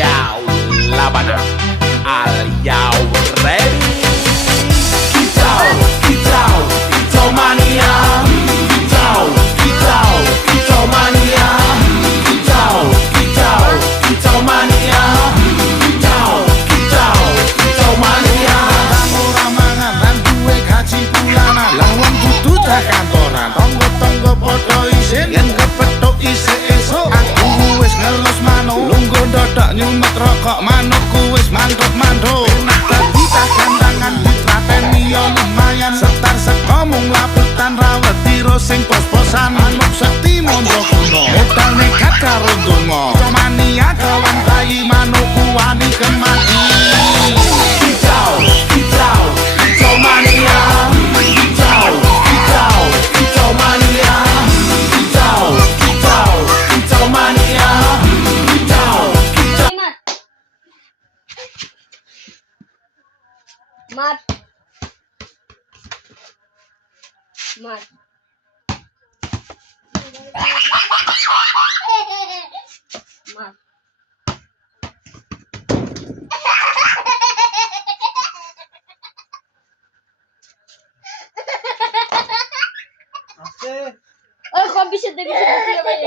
Yo, Labana, are you ready? Kicau, kicau, kicau mania. Kicau, kicau, kicau mania. Kicau, kicau, kicau mania. Kicau, kicau, kicau mania. Ora mangan lan duwe gaji bulanan lan wong dudu tak kantoran tonggo-tonggo padha isin yen kepethuk isih esuk aku wis ngelus manuk lungguh ndodak nyumet rokok manukku wis mantuk-mantuk enak dadi tak gandangan ditrateni yo lumayan setar seko mung labutan rawet tiro sing pos-posan manuk sekti mondro kuno modal nekat karo donga mania kawan bayi manukku wani kemati. Kicau, kicau, kicau mania. Kicau, kicau, kicau mania. Kicau, kicau, kicau mania. Kicau, kicau. Mat. Mat. Mat. Oh, kok bisa dari situ ya, Pak?